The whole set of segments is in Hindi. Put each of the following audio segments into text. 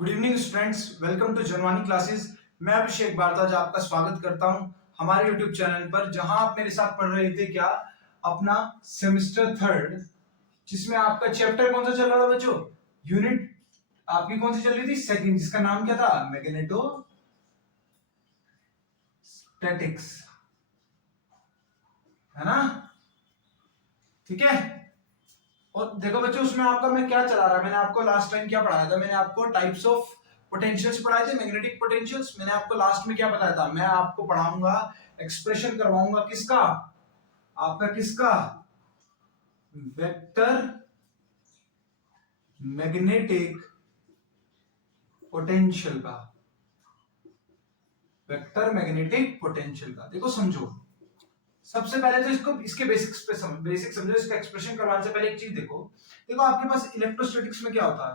Good evening students, welcome to Janvani classes. मैं अभिषेक भारद्वाज आपका स्वागत करता हूं हमारे यूट्यूब चैनल पर, जहां आप मेरे साथ पढ़ रहे थे क्या अपना सेमेस्टर थर्ड, जिसमें आपका चैप्टर कौन सा चल रहा था बच्चों? यूनिट आपकी कौन सी चल रही थी? सेकंड, जिसका नाम क्या था? मैग्नेटो स्टैटिक्स, है ना? ठीक है। और देखो बच्चों, उसमें आपका मैं क्या चला रहा, मैंने आपको लास्ट टाइम क्या पढ़ाया था? मैंने आपको टाइप्स ऑफ पोटेंशियल्स पढ़ाए थे, मैग्नेटिक पोटेंशियल्स। मैंने आपको लास्ट में क्या बताया था? मैं आपको पढ़ाऊंगा, एक्सप्रेशन करवाऊंगा किसका? आपका किसका? वेक्टर मैग्नेटिक पोटेंशियल का। वेक्टर मैग्नेटिक पोटेंशियल का देखो, समझो। सबसे पहले तो इसको, इसके बेसिक्स पे बेसिक समझो। इसका एक्सप्रेशन करवाने से पहले एक चीज देखो। देखो आपके पास इलेक्ट्रोस्टैटिक्स में क्या होता है?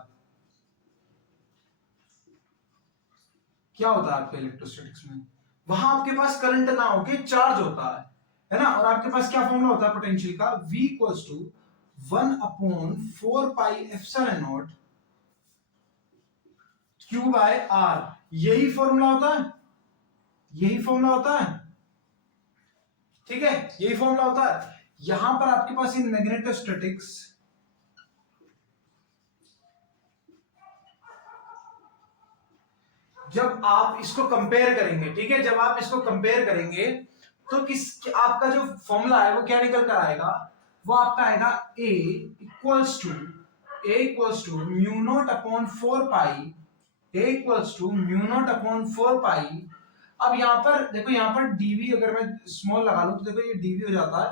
क्या होता है आपके इलेक्ट्रोस्टैटिक्स में? वहां आपके पास करंट ना होके चार्ज होता है ना? और आपके पास क्या फॉर्मूला होता है पोटेंशियल का? V equals to 1/4πε0 Q by R। यही फॉर्मूला होता है, यही फॉर्मूला होता है, ठीक है? यही फॉर्मूला होता है। यहां पर आपके पास इन मैग्नेटोस्टैटिक्स, जब आप इसको कंपेयर करेंगे, ठीक है, जब आप इसको कंपेयर करेंगे तो किस आपका जो फॉर्मूला है वो क्या निकल कर आएगा? वो आपका आएगा A equals to mu naught upon 4 pi. A equals to mu naught upon 4 pi. अब यहां पर देखो, यहां पर dv अगर मैं स्मॉल लगा लूं तो देखो ये dv हो जाता है,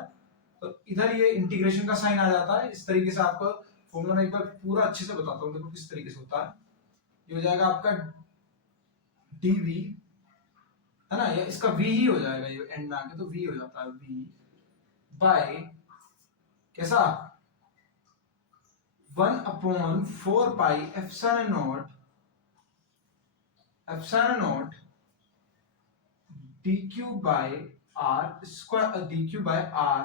तो इधर ये इंटीग्रेशन का साइन आ जाता है। इस तरीके से आपको फॉर्मूला मैं एक बार पूरा अच्छे से बताता हूं, देखो किस तरीके से होता है। ये हो जाएगा आपका dv, है ना? ये इसका v ही हो जाएगा, ये एंड में आके तो v हो जाता है, v बाय कैसा? 1/4 pi dq by r square, dq by r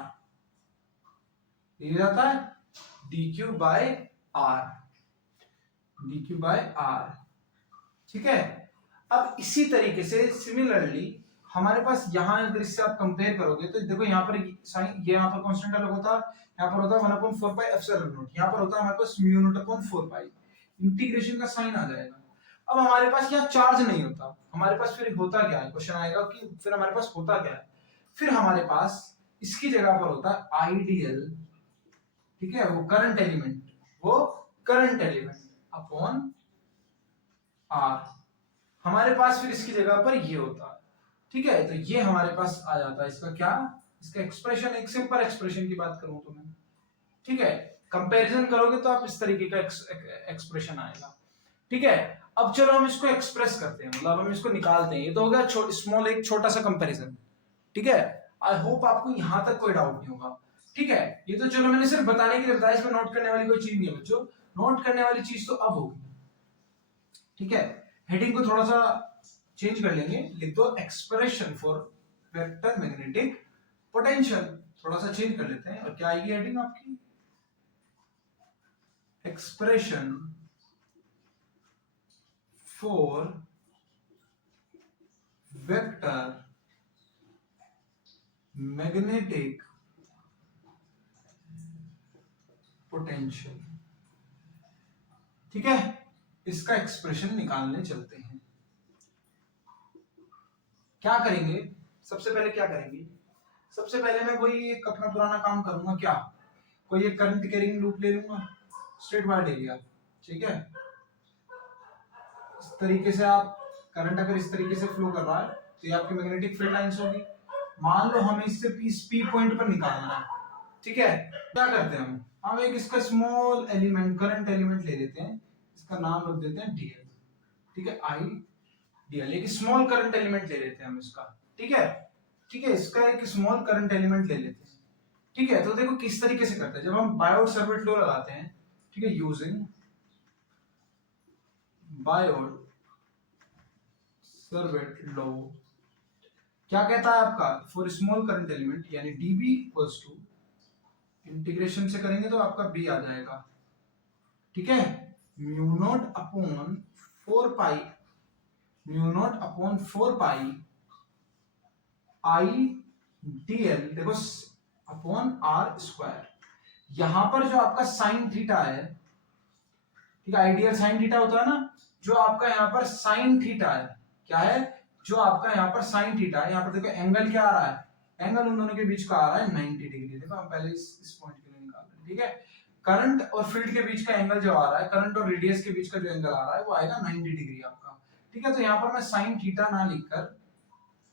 ये जाता है dq by r, dq by r, ठीक है। अब इसी तरीके से सिमिलरली हमारे पास यहां, अगर इससे आप कंपेयर करोगे तो देखो यहां पर साइन, ये यहां पर कांस्टेंट अलग होता है, यहां पर होता है 1/4πε0, यहां पर होता है हमारे पास mu naught upon 4 pi. Integration का साइन आ जाएगा। अब हमारे पास यहाँ चार्ज नहीं होता, हमारे पास फिर होता क्या है? क्वेश्चन आएगा कि फिर हमारे पास होता क्या है? फिर हमारे पास इसकी जगह पर होता है आइडियल, ठीक है, वो करंट एलिमेंट, वो करंट एलिमेंट अपॉन आर। हमारे पास फिर इसकी जगह पर ये होता है, ठीक है। तो ये हमारे पास आ जाता है, इसका क्या? इसका एक्सप्रेशन, एक सिंपल एक्सप्रेशन की बात करूं तो मैं, ठीक है, कंपैरिजन करोगे तो आप इस तरीके का एक्सप्रेशन आएगा, ठीक है। अब चलो हम इसको एक्सप्रेस करते हैं, मतलब हम इसको निकालते हैं। ये तो हो गया स्मॉल, एक छोटा सा कंपैरिजन, ठीक है। आई होप आपको यहां तक कोई डाउट नहीं होगा, ठीक है। ये तो चलो मैंने सिर्फ बताने के लिए बताया, इसमें नोट करने वाली कोई चीज नहीं है बच्चों। नोट करने वाली चीज तो अब होगी, ठीक है। हेडिंग को थोड़ा सा चेंज कर लेंगे, लिख दो expression for vector magnetic potential. थोड़ा सा चेंज कर लेते हैं, और क्या आएगी हेडिंग आपकी? Expression for vector magnetic potential, ठीक है। इसका एक्सप्रेशन निकालने चलते हैं। क्या करेंगे? सबसे पहले क्या करेंगे? सबसे पहले मैं कोई एक अपना पुराना काम करूंगा, क्या? कोई एक करंट कैरिंग लूप ले लूंगा, स्ट्रेट वाइड एरिया, ठीक है। इस तरीके से आप करंट अगर इस तरीके से फ्लो कर रहा है तो ये आपकी मैग्नेटिक फील्ड लाइंस होगी। मान लो हमें इससे पी पॉइंट पर निकालना है, ठीक है। क्या करते हैं हम एक इसका स्मॉल एलिमेंट, करंट एलिमेंट ले लेते हैं, इसका नाम रख देते हैं डीएल, ठीक है, आई डीएल। एक स्मॉल करंट एलिमेंट ले लेते हैं हम इसका, ठीक है, ठीक है। इसका एक स्मॉल करंट एलिमेंट ले लेते हैं, ठीक है। तो देखो किस तरीके से करते हैं, जब हम बायोट सर्किट लॉ लगाते हैं, ठीक है, यूजिंग बायोट सर्किट लॉ, क्या कहता है आपका? फॉर स्मॉल करंट एलिमेंट, यानी dB इक्वल्स टू, इंटीग्रेशन से करेंगे तो आपका B आ जाएगा, ठीक है, mu naught upon 4 pi mu naught upon 4 pi I D L, देखो अपॉन आर स्क्वायर। यहां पर जो आपका साइन थीटा है, ठीक है, आइडियल साइन थीटा होता है ना, जो आपका यहाँ पर साइन थीटा है, क्या है, जो आपका यहाँ पर साइन थीटा है, यहाँ पर देखो एंगल क्या आ रहा है, एंगल उन दोनों के बीच का आ रहा है 90 डिग्री। देखो हम पहले इस पॉइंट के लिए निकाल रहे हैं, ठीक है। करंट और फील्ड के बीच का एंगल जो आ रहा है, करंट और रेडियस के बीच का जो एंगल आ रहा है वो आएगा 90 डिग्री आपका, ठीक है। तो यहाँ पर मैं साइन थीटा ना लिखकर,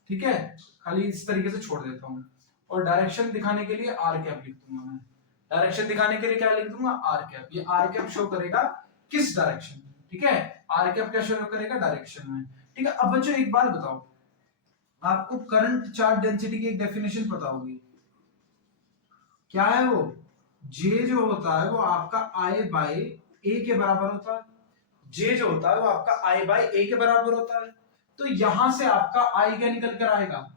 ठीक है, खाली इस तरीके से छोड़ देता हूँ, और डायरेक्शन दिखाने के लिए आर कैप लिख दूंगा मैं। डायरेक्शन दिखाने के लिए क्या लिख दूंगा, आर कैप। ये आर कैप शो करेगा किस डायरेक्शन में, ठीक है, आर कैप क्या शो करेगा, डायरेक्शन में, ठीक है। अब बच्चों एक बात बताओ, आपको करंट चार्ज डेंसिटी की एक डेफिनेशन पता होगी, क्या है वो, जे जो होता है वो आपका आई बाय ए के बराबर होता है। जे जो होता है वो आपका आई बाय ए के बराबर होता है। तो यहां से आपका आई क्या निकल कर आएगा,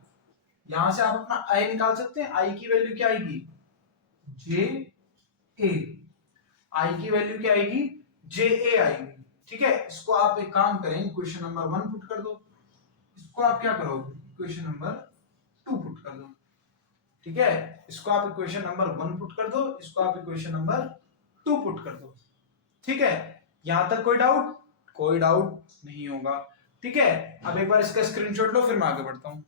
यहां से आप अपना आई निकाल सकते हैं। आई की वैल्यू क्या आएगी, जे ए। आई की वैल्यू क्या आएगी, जे ए आएगी, ठीक है। इसको आप एक काम करें, इक्वेशन नंबर 1 पुट कर दो, इसको आप क्या करोगे, इक्वेशन नंबर 2 पुट कर दो, ठीक है। इसको आप इक्वेशन नंबर 1 पुट कर दो, इसको आप इक्वेशन नंबर 2 पुट कर दो, ठीक है। यहां तक कोई डाउट, कोई डाउट नहीं होगा, ठीक है। अब एक बार इसका स्क्रीनशॉट लो, फिर मैं आगे बढ़ता हूं,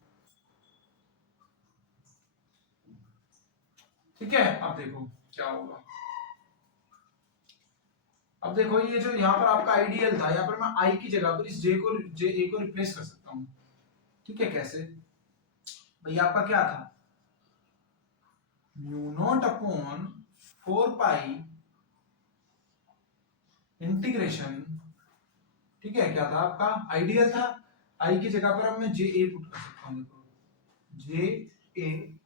ठीक है। अब देखो क्या होगा, अब देखो ये जो यहाँ पर आपका आइडियल था, यहाँ पर मैं आई की जगह पर इस जे ए को रिप्लेस कर सकता हूँ, ठीक है। कैसे भैया, आपका क्या था, mu naught upon 4 pi integration, ठीक है, क्या था आपका आइडियल था, आई की जगह पर अब मैं जे ए पुट कर सकता हूँ, देखो जे ए,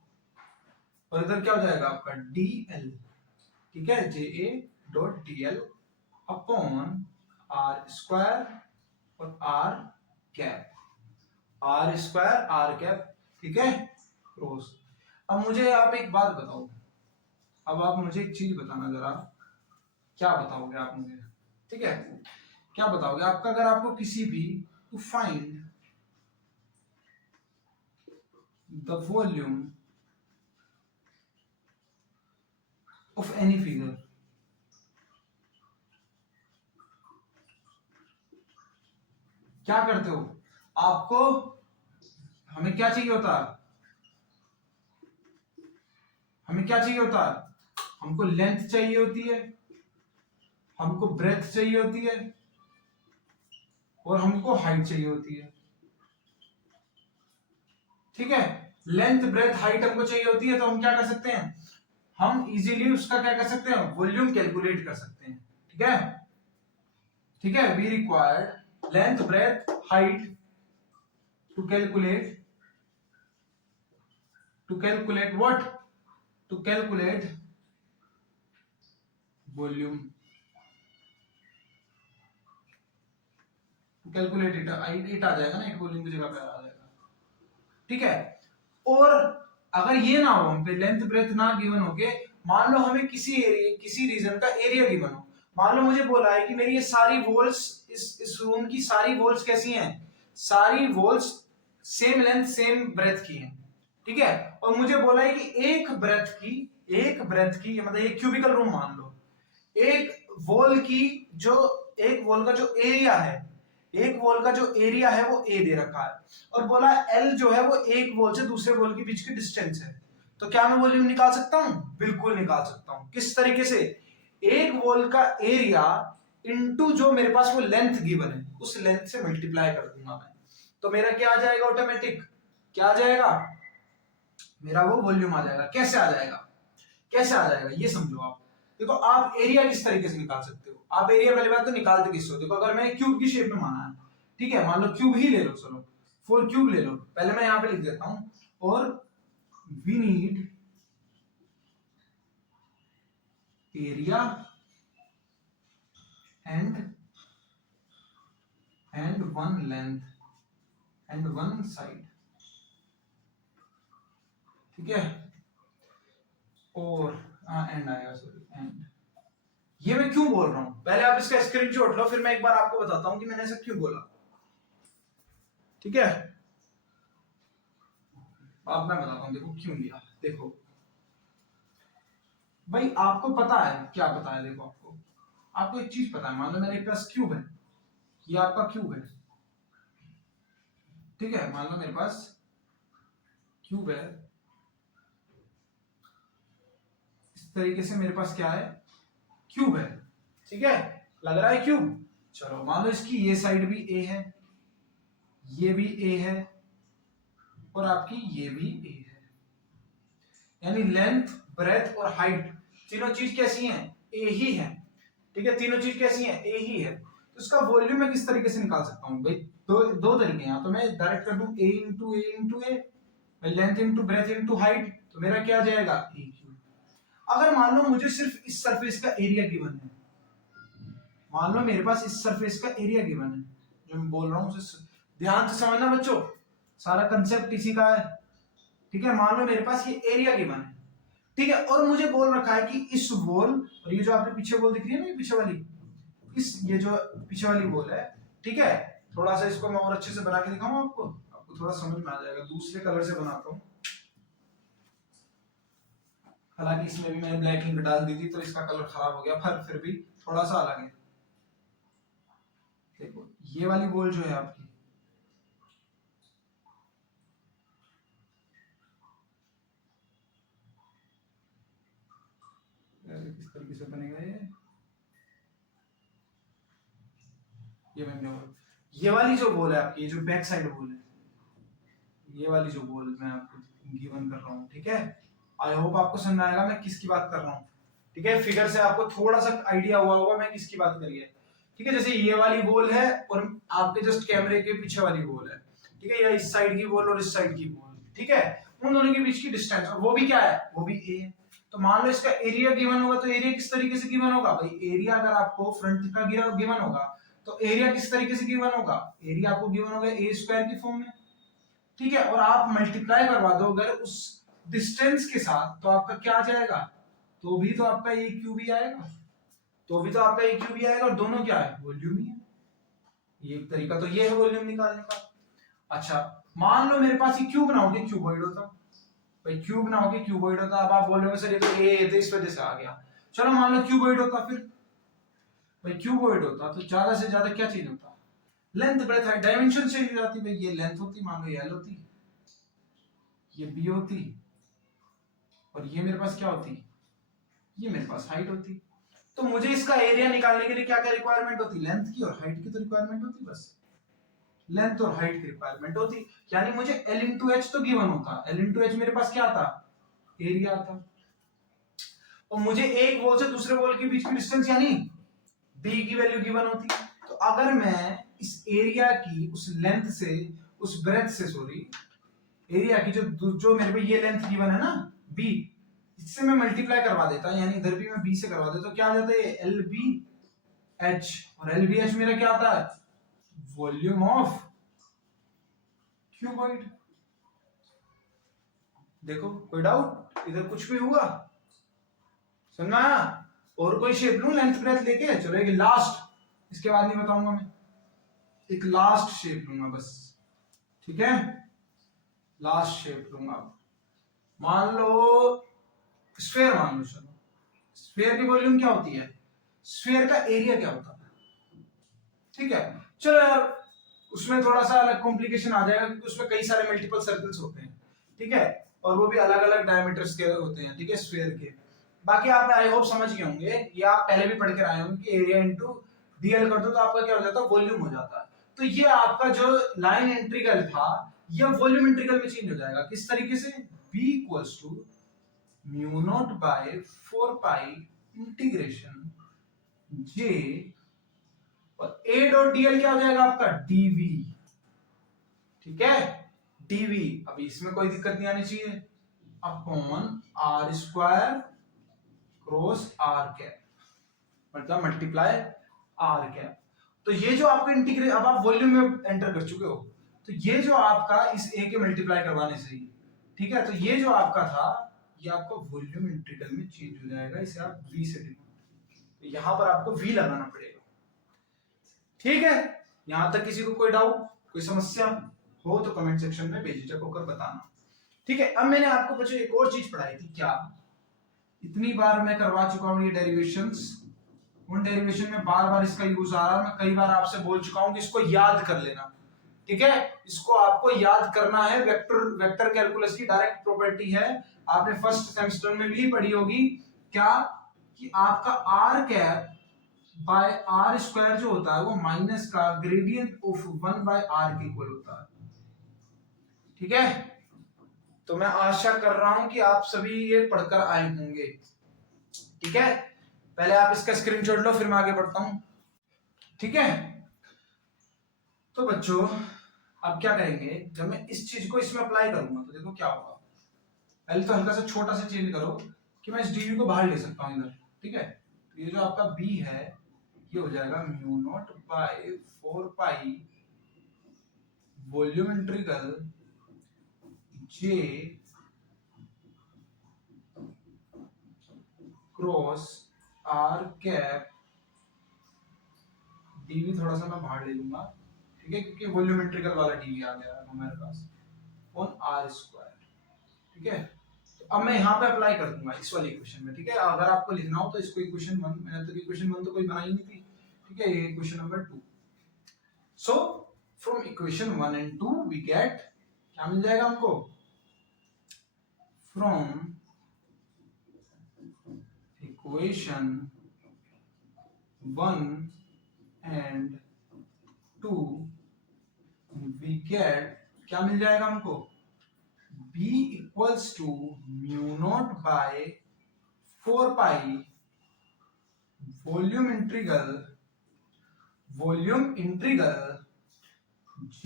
और इधर क्या हो जाएगा आपका डी एल, ठीक है, j a dot d l upon r square और r cap, r square r cap, ठीक है, क्रॉस। अब मुझे आप एक बात बताओ, अब आप मुझे एक चीज बताना जरा, क्या बताओगे आप मुझे, ठीक है, क्या बताओगे आपका, अगर आपको किसी भी to find the volume of any figure, क्या करते हो, आपको, हमें क्या चाहिए होता है, हमें क्या चाहिए होता है, हमको लेंथ चाहिए होती है, हमको ब्रेथ चाहिए होती है, और हमको हाइट चाहिए होती है, ठीक है। लेंथ ब्रेथ हाइट हमको चाहिए होती है, तो हम क्या कर सकते हैं, हम इजीली उसका क्या कर सकते हैं, वॉल्यूम कैलकुलेट कर सकते हैं, ठीक है, ठीक है। We required length breadth height to calculate what, to calculate volume, calculate it आ जाएगा ना, इट वॉल्यूम की जगह पे आ जाएगा, ठीक है। और अगर ये ना हो, हम पे लेंथ ब्रेथ ना गिवन हो के, मान लो हमें किसी एरिया, किसी रीजन का एरिया गिवन हो, मान लो मुझे बोला है कि मेरी ये सारी वॉल्स, इस रूम की सारी वॉल्स कैसी हैं, सारी walls same length same breadth की हैं, ठीक है। और मुझे बोला है कि एक ब्रेथ की मतलब एक क्यूबिकल रूम मान लो, एक वॉल की जो, एक वॉल का जो एरिया है, एक वॉल का जो एरिया है वो ए दे रखा है, और बोला एल जो है वो एक वॉल से दूसरे वॉल के बीच की डिस्टेंस है। तो क्या मैं वॉल्यूम निकाल सकता हूं, बिल्कुल निकाल सकता हूं। किस तरीके से, एक वॉल का एरिया इनटू जो मेरे पास वो लेंथ गिवन है, उस लेंथ से मल्टीप्लाई कर दूंगा मैं, तो मेरा क्या आ जाएगा, ऑटोमेटिक क्या आ जाएगा, मेरा वो वॉल्यूम आ जाएगा। कैसे आ जाएगा, कैसे आ जाएगा ये समझो आप। देखो आप एरिया किस तरीके से निकाल सकते हो, आप एरिया पहले बात तो निकालते किससे हो, देखो अगर मैं क्यूब की शेप में माना है, ठीक है, मान लो क्यूब ही ले लो, चलो 4 क्यूब ले लो, पहले मैं यहां पे लिख देता हूं, और we need area and one length and one side, ठीक है, और एंड आएगा, सॉरी एंड, ये मैं क्यों बोल रहा हूं, पहले आप इसका स्क्रीनशॉट लो, फिर मैं एक बार आपको बताता हूं कि मैंने ऐसा क्यों बोला। ठीक है, अब मैं बताता हूं, देखो क्यों लिया। देखो भाई आपको पता है, क्या पता है, देखो आपको एक चीज पता है, मान लो मेरे पास क्यूब है, ये आपका क्यूब है, ठीक है, मान लो मेरे पास क्यूब है, इस तरीके से मेरे पास क्या है, क्यूब है, ठीक है, लग रहा है क्यूब। चलो मान लो इसकी ये साइड भी ए है, ये भी ए है, और आपकी ये भी ए है, यानी लेंथ, ब्रेथ और हाइट तीनों चीज कैसी हैं, ए ही है, ठीक है, तीनों चीज कैसी हैं, ए ही है। तो इसका वॉल्यूम मैं किस तरीके से निकाल सकता हूं भाई, दो तरीके हैं, तो मैं डायरेक्ट कर दूं a into A, length into breadth into height, तो मेरा क्या आ जाएगा, ए क्यूब। अगर मान लो मुझे सिर्फ इस सरफेस का एरिया गिवन है, मान लो मेरे पास इस सरफेस का एरिया गिवन है, जो मैं बोल रहा हूं उसे ध्यान से समझना बच्चों, सारा कंसेप्ट इसी का है, ठीक है। मान लो मेरे पास ये एरिया गिवन है, ठीक है, और मुझे बोल रखा है कि इस वॉल, और ये जो आपने पीछे वॉल दिख रही है ना, ये पीछे वाली, ये जो पीछे वाली वॉल है, ठीक है, थोड़ा सा इसको मैं और अच्छे से बना के दिखाऊं आपको थोड़ा समझ में आ जाएगा, दूसरे कलर से बनाता हूं, हालांकि इसमें भी मैंने ब्लैक इंक डाल दी थी तो इसका कलर खराब हो गया, पर फिर भी थोड़ा सा अलग है। देखो ये वाली वॉल जो है आपकी, किस तरीके से बनेगा ये मैंने, ये वाली जो वॉल है आपकी, ये जो बैक साइड वॉल है, ये वाली जो वॉल मैं आपको गिवन कर रहा हूँ, ठीक है, आई होप आपको समझ में आएगा मैं किसकी बात कर रहा हूँ, ठीक है, फिगर से आपको थोड़ा सा आइडिया हुआ होगा मैं किसकी बात करी है, ठीक है। जैसे ये वाली वॉल है और आपके जस्ट कैमरे के पीछे वाली वॉल है, ठीक है, या इस साइड की वॉल और इस साइड की वॉल, ठीक है, उन दोनों के बीच की डिस्टेंस, और वो भी क्या है, वो भी ए है। तो मान लो इसका एरिया गिवन होगा, तो एरिया किस तरीके से गिवन होगा भाई, एरिया अगर आपको फ्रंट का गिवन होगा तो एरिया किस तरीके से गिवन होगा, एरिया आपको गिवन होगा ए स्क्वायर की फॉर्म में, ठीक है, और आप मल्टीप्लाई करवा दो अगर उस डिस्टेंस के साथ, तो आपका क्या आ जाएगा, तो भी तो आपका ए क्यूब ही आएगा, तो भी तो आपका ए क्यूब ही आएगा, और दोनों क्या है, वॉल्यूम ही है। ये एक तरीका तो ये है वॉल्यूम निकालने का। अच्छा मान लो मेरे पास ये क्यूब ना होके क्यूबॉइड होता, भाई क्यूब ना होके क्यूबॉइड होता, अब आप बोलोगे सर ये तो ए तो इस वजह से आ गया, चलो मान लो क्यूबॉइड होता, फिर भाई क्यूबॉइड होता तो ज्यादा से ज्यादा क्या चेंज होता, length breadth height dimension change हो जाती, भाई ये लेंथ होती, मान लो ये एल होती, ये बी होती, और ये मेरे पास क्या होती, ये मेरे पास हाइट होती। तो मुझे इसका एरिया निकालने के लिए क्या क्या रिक्वायरमेंट होती, लेंथ की और हाइट की तो रिक्वायरमेंट होती, बस लेंथ और हाइट की रिक्वायरमेंट होती, यानी मुझे L इंटू एच तो गिवन होता, L इंटू एच मेरे पास क्या था, एरिया था, और मुझे एक वॉल से दूसरे वॉल के बीच की डिस्टेंस यानी b की वैल्यू गिवन होती। तो अगर मैं इस एरिया की उस लेंथ से, उस ब्रेथ से, सॉरी एरिया की जो मेरे पे ये लेंथ गिवन है ना b, इससे मैं मल्टीप्लाई करवा देता, यानी इधर भी मैं b से करवा देता, तो क्या आ जाता है एल बी एच, और एल बी एच मेरा क्या आता है, वॉल्यूम ऑफ क्यूबॉइड। देखो कोई डाउट, इधर कुछ भी हुआ, समझना, और कोई शेप लूं लेंथ ब्रेथ लेके, चलो एक लास्ट, इसके बाद नहीं बताऊंगा मैं, एक लास्ट शेप लूंगा बस, ठीक है, लास्ट शेप लूंगा, मान लो स्फीयर मान लो, चलो स्फीयर की वॉल्यूम क्या होती है, स्फीयर का एरिया क्या होता है, ठीक है, चलो यार उसमें थोड़ा सा अलग कॉम्प्लिकेशन आ जाएगा क्योंकि उसमें कई सारे मल्टीपल सर्कल्स होते हैं, ठीक है, और वो भी अलग अलग डायमीटर्स के होते हैं, ठीक है, स्फीयर के। बाकी आप आई होप समझ गए होंगे, या आप पहले भी पढ़ के आए होंगे कि एरिया इनटू डीएल कर दो तो आपका क्या हो जाता है, वॉल्यूम हो जाता है। तो ये आपका जो लाइन इंटीग्रल था ये वॉल्यूम इंटीग्रल में चेंज हो जाएगा, किस तरीके से, b equals to mu naught by 4 pi integration j, और a डॉट डीएल क्या हो जाएगा आपका dv, ठीक है, dv, अभी इसमें कोई दिक्कत नहीं आनी चाहिए, upon r square cross r cap, मतलब मल्टीप्लाई आर कैप। तो ये जो आपका इंटीग्रेट, अब आप वॉल्यूम में एंटर कर चुके हो, तो ये जो आपका इस a के मल्टीप्लाई करवाने से ही, ठीक है, तो ये जो आपका था ये आपका वॉल्यूम इंटीग्रल में चेंज हो जाएगा, इसे आप v से डिनोट, तो यहां पर आपको v लगाना पड़ेगा। ठीक है, यहां तक किसी को कोई डाउट, कोई समस्या हो तो कमेंट सेक्शन में बेझिझक होकर बताना। ठीक है, अब मैंने आपको बच्चों एक और चीज पढ़ाई थी, क्या इतनी बार मैं करवा चुका हूं ये डेरिवेशंस, उन डेरिवेशन में बार बार इसका यूज आ रहा है, मैं कई बार आपसे बोल चुका हूं कि इसको याद कर लेना। ठीक है, इसको आपको याद करना है, वेक्टर कैलकुलस की डायरेक्ट प्रॉपर्टी है, आपने फर्स्ट सेमेस्टर में भी पढ़ी होगी। क्या कि आपका r cap by r square जो होता है वो माइनस का ग्रेडियंट ऑफ 1 बाय आर के इक्वल होता है। ठीक है, तो मैं आशा कर रहा हूं कि आप सभी ये पढ़कर आए होंगे। ठीक है, पहले आप इसका स्क्रीनशॉट लो, फिर मैं आगे बढ़ता हूं। ठीक है, तो बच्चों अब क्या करेंगे, जब मैं इस चीज को इसमें अप्लाई करूंगा तो देखो क्या होगा। पहले तो हल्का सा छोटा सा चेंज करो कि मैं इस डीवी को बाहर ले सकता हूं इधर। ठीक है, तो ये जो आपका बी है ये हो जाएगा mu naught by 4 pi volume integral j cross r cap d v, थोड़ा सा मैं बाहर ले लूंगा। ठीक है, क्योंकि वॉल्यूम इंटीग्रल वाला डीवी आ गया है हमारे पास ऑन आर स्क्वायर। ठीक है, तो अब मैं यहाँ पे अप्लाई कर दूंगा इस वाली इक्वेशन में। ठीक है, अगर आपको लिखना हो तो इसको इक्वेशन 1, मैंने तो इक्वेशन 1 तो कोई बनाई नहीं थी। ठीक है, ये equation number 2। So from equation 1 and 2 we get, क्या मिल जाएगा हमको, from equation 1 and 2 we get, क्या मिल जाएगा हमको, b equals to mu naught by 4 pi volume integral j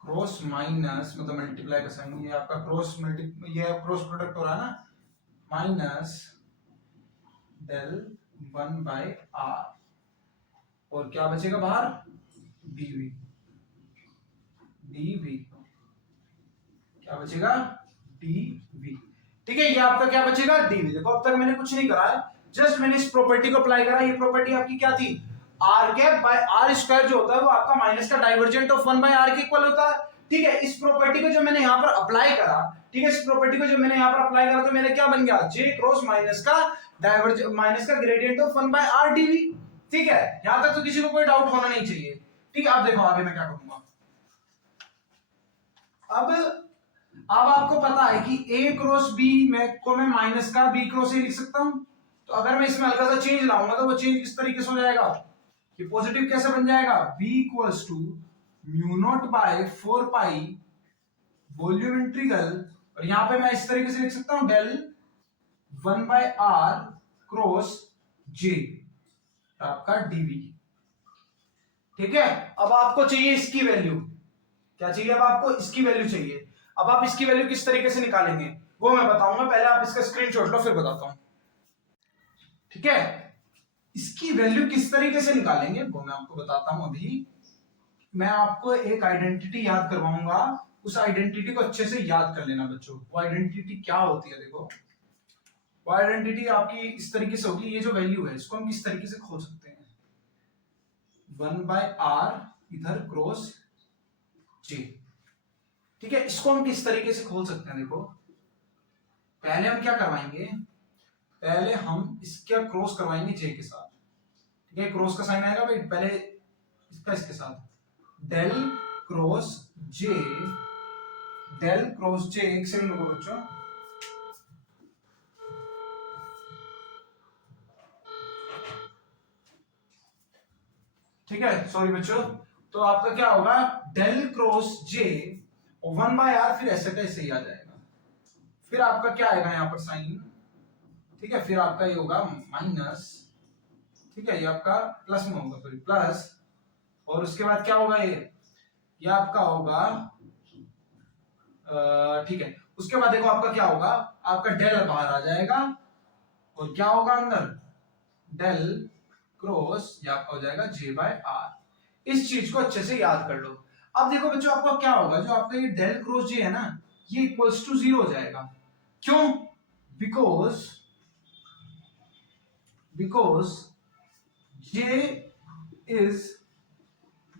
cross minus, मतलब मल्टीप्लाई का साइन, ये आपका क्रॉस ये क्रॉस प्रोडक्ट हो रहा है ना, माइनस डेल 1 बाय r, और क्या बचेगा बाहर, dv। क्या बचेगा, dv। ठीक है, ये आपका क्या बचेगा, dv। देखो अब तक मैंने कुछ नहीं करा है, जस्ट मैंने इस प्रॉपर्टी को अप्लाई करा। ये प्रॉपर्टी आपकी क्या थी, r cap by r square जो होता है वो आपका माइनस का डाइवर्जेंट ऑफ 1 बाय r के इक्वल होता है। ठीक है, इस प्रॉपर्टी को जो मैंने यहाँ पर अप्लाई करा, ठीक है, इस प्रॉपर्टी को जो मैंने यहाँ पर अप्लाई करा तो मेरे क्या बन गया, j क्रॉस माइनस का डाइवर्जेंट, माइनस का gradient of 1 by r dv। ठीक है, यहां तक तो किसी को कोई डाउट होना नहीं चाहिए। ठीक है, अब देखो आगे मैं क्या करूंगा। अब आपको पता है कि a क्रॉस b को मैं माइनस का b क्रॉस a लिख सकता हूं, तो अगर मैं इसमें हल्का सा चेंज लाऊंगा तो वो चेंज किस तरीके से हो जाएगा, कि पॉजिटिव कैसे बन जाएगा, b equals to mu naught by 4 pi volume integral, और यहां पे मैं इस तरीके से लिख सकता हूं del 1 by r cross j, आपका dv। ठीक है, अब आपको चाहिए इसकी वैल्यू, क्या चाहिए, अब आपको इसकी वैल्यू चाहिए। अब आप इसकी वैल्यू किस तरीके से निकालेंगे वो मैं बताऊंगा, पहले आप इसका स्क्रीनशॉट लो फिर बताता हूं। ठीक है, इसकी वैल्यू किस तरीके से निकालेंगे वो मैं आपको बताता हूं। अभी मैं आपको एक आइडेंटिटी याद करवाऊंगा, उस आइडेंटिटी को अच्छे से याद कर लेना बच्चों। वो आइडेंटिटी क्या होती है, देखो वो आइडेंटिटी आपकी इस तरीके से होगी, ये जो वैल्यू है इसको हम किस तरीके से खोज सकते हैं, 1 बाय r इधर क्रॉस j। ठीक है, इसको हम किस तरीके से खोल सकते हैं, देखो पहले हम क्या करवाएंगे, पहले हम इसका क्रॉस करवाएंगे j के साथ। ठीक है, क्रॉस का साइन आएगा भाई, पहले इसका इसके साथ del cross j, del cross j, एक सेकंड रुको बच्चों, ठीक है, सॉरी बच्चों, तो आपका क्या होगा, del cross j 1 by r, फिर ऐसे का ऐसे ही आ जाएगा, फिर आपका क्या आएगा यहाँ पर साइन। ठीक है, फिर आपका ये होगा माइनस, ठीक है, ये आपका प्लस में होगा, सॉरी प्लस, और उसके बाद क्या होगा, ये आपका होगा, ठीक है, उसके बाद देखो आपका क्या होगा, आपका डेल बाहर आ जाएगा, और क्या होगा अंदर, डेल क्रॉस, ये आपका हो जाएगा j बाय r। इस चीज को अच्छे से याद कर लो। अब देखो बच्चों आपका क्या होगा, जो आपका ये डेल क्रॉस j है ना, ये इक्वल्स टू 0 हो जाएगा। क्यों, because because J is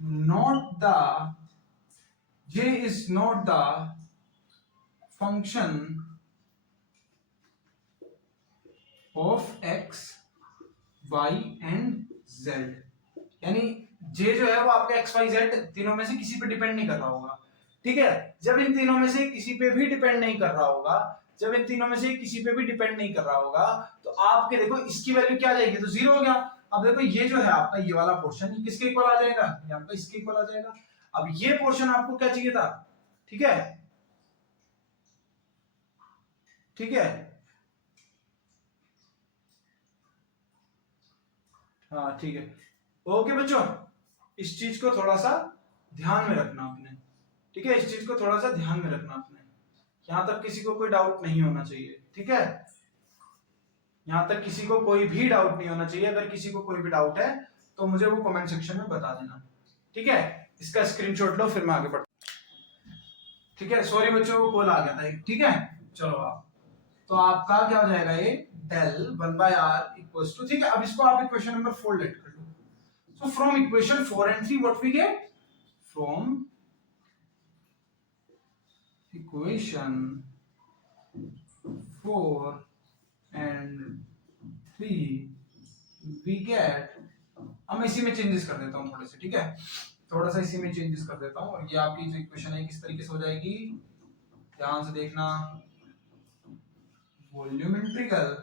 not the function of x, y and z। यानी J जो है वो आपका x, y, z तीनों में से किसी पे डिपेंड नहीं कर रहा होगा। ठीक है, जब इन तीनों में से किसी पे भी डिपेंड नहीं कर रहा होगा, जब इन तीनों में से किसी पे भी डिपेंड नहीं कर रहा होगा, तो आपके देखो इसकी वैल्यू क्या आ जाएगी, तो 0 हो गया। अब देखो ये जो है आपका ये वाला पोर्शन, ये किसके इक्वल आ जाएगा, ये आपका इसके इक्वल आ जाएगा। अब ये पोर्शन आपको क्या चाहिए था, ठीक है, ठीक है, हाँ ठीक है, ओके बच्चों, इस चीज को थोड़ा सा ध्यान में रखना आपने, ठीक है, इस चीज को थोड़ा सा ध्यान में रखना आपने, यहां तक किसी को कोई डाउट नहीं होना चाहिए, ठीक है, यहां तक किसी को कोई भी डाउट नहीं होना चाहिए। अगर किसी को कोई भी डाउट है तो मुझे वो कमेंट सेक्शन में बता देना, ठीक है, इसका स्क्रीनशॉट लो, फिर मैं आगे बढ़ता, ठीक है। सॉरी बच्चों, वो कॉल आ गया था, ठीक है, चलो आप, तो आपका क्या हो जाएगा, ये del 1/r इक्वल्स टू, ठीक है। अब इसको आप इक्वेशन नंबर 4 लेट कर लो। So from equation 4 and 3 what we get, from equation 4 and 3 we get, अब मैं इसी में चेंजेस कर देता हूं थोड़े से, ठीक है, थोड़ा सा इसी में चेंजेस कर देता हूं, और ये आपकी जो इक्वेशन है किस तरीके से हो जाएगी, ध्यान से देखना, वॉल्यूम इंटीग्रल,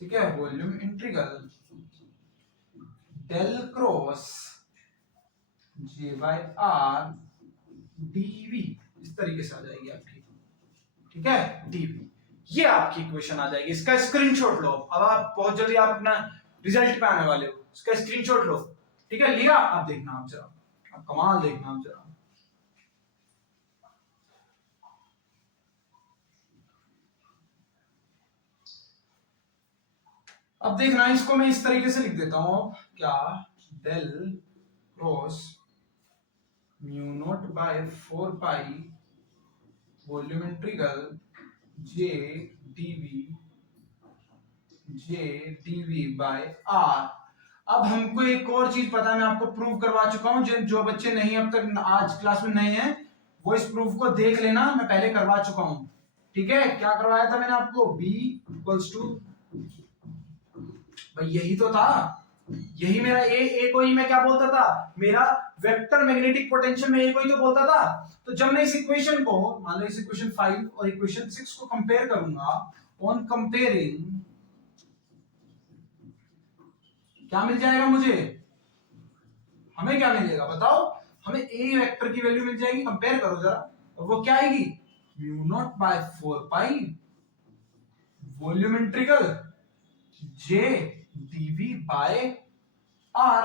ठीक है, volume integral del cross J by R dV, इस तरीके से आ जाएगी आपकी, ठीक है, dV, ये आपकी इक्वेशन आ जाएगी। इसका स्क्रीनशॉट लो, अब आप बहुत जल्दी आप अपना रिजल्ट पे आने वाले हो, इसका स्क्रीनशॉट लो, ठीक है, लिया, आप देखना, आप जरा, आप कमाल देखना, आप जरा, अब देखना, इसको मैं इस तरीके से लिख देता हूं, क्या, del cross mu naught by 4 pi volume integral J dV by R। अब हमको एक और चीज पता है, मैं आपको प्रूव करवा चुका हूं, जो बच्चे नहीं अब तक आज क्लास में नए हैं वो इस प्रूफ को देख लेना, मैं पहले करवा चुका हूं, ठीक है। क्या करवाया था मैंने आपको, B इक्वल्स टू, भाई यही तो था, यही मेरा ए को ही मैं क्या बोलता था, मेरा वेक्टर मैग्नेटिक पोटेंशियल में ए को ही तो बोलता था। तो जब मैं इस इक्वेशन को, मान लो इस इक्वेशन 5 और इक्वेशन 6 को कंपेयर करूंगा, ऑन कंपेयरिंग क्या मिल जाएगा मुझे, हमें क्या मिलेगा बताओ, हमें ए वेक्टर की वैल्यू मिल जाएगी, कंपेयर करो जरा, और वो क्या आएगी, mu naught by 4 pi volume integral J dV by R,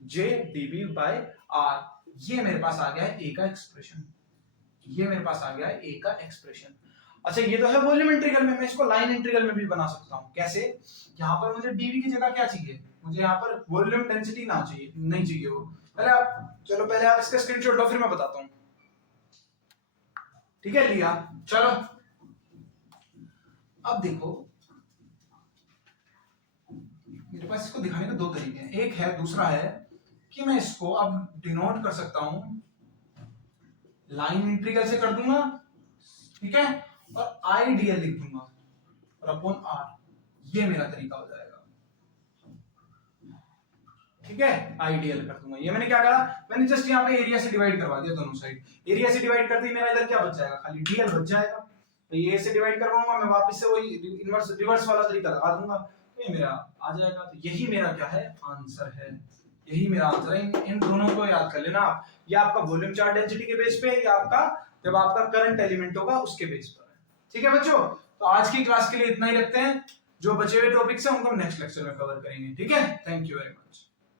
J dV by R, ये मेरे पास आ गया है ए का एक्सप्रेशन, ये मेरे पास आ गया है ए का एक्सप्रेशन। अच्छा ये तो है वॉल्यूम इंटीग्रल में, मैं इसको लाइन इंटीग्रल में भी बना सकता हूं, कैसे, यहाँ पर मुझे dV की जगह क्या चाहिए, मुझे यहाँ पर वॉल्यूम डेंसिटी ना चाहिए, नहीं चाहिए वो, पहले आप, चलो पहले आप इसका स्क्रीनशॉट लो, फिर मैं बताता हूं, ठीक है, लिया, चलो अब देखो, मेरे पास इसको दिखाने के दो तरीके हैं, एक है, दूसरा है कि मैं इसको अब डिनोट कर सकता हूं, लाइन इंटीग्रल से कर दूंगा, ठीक है, और आईडीएल लिख दूंगा, और अपॉन आर, ये मेरा तरीका हो जाएगा, ठीक है, आईडीएल कर दूंगा। ये मैंने क्या कहा, मैंने जस्ट यहाँ पे एरिया से डिवाइड करवा दिया दोनों साइड, एरिया से डिवाइड करते ही मेरा इधर क्या बच जाएगा, खाली डीएल बच जाएगा, तो ये से डिवाइड करवाऊंगा मैं, वापस से वही इनवर्स रिवर्स वाला तरीका लगा दूंगा, तो ये मेरा आ जाएगा। तो यही मेरा क्या है, आंसर है, यही मेरा आंसर है। इन दोनों को याद कर लेना आप, ये आपका वॉल्यूम चार्ज डेंसिटी के बेस पे है, या आपका जब आपका करंट एलिमेंट होगा उसके बेस पर है, ठीक है बच्चों। तो आज की क्लास के लिए इतना ही रखते हैं, जो बचे हुए टॉपिक्स हैं उनको हम नेक्स्ट लेक्चर में कवर करेंगे, ठीक है। Thank you very much.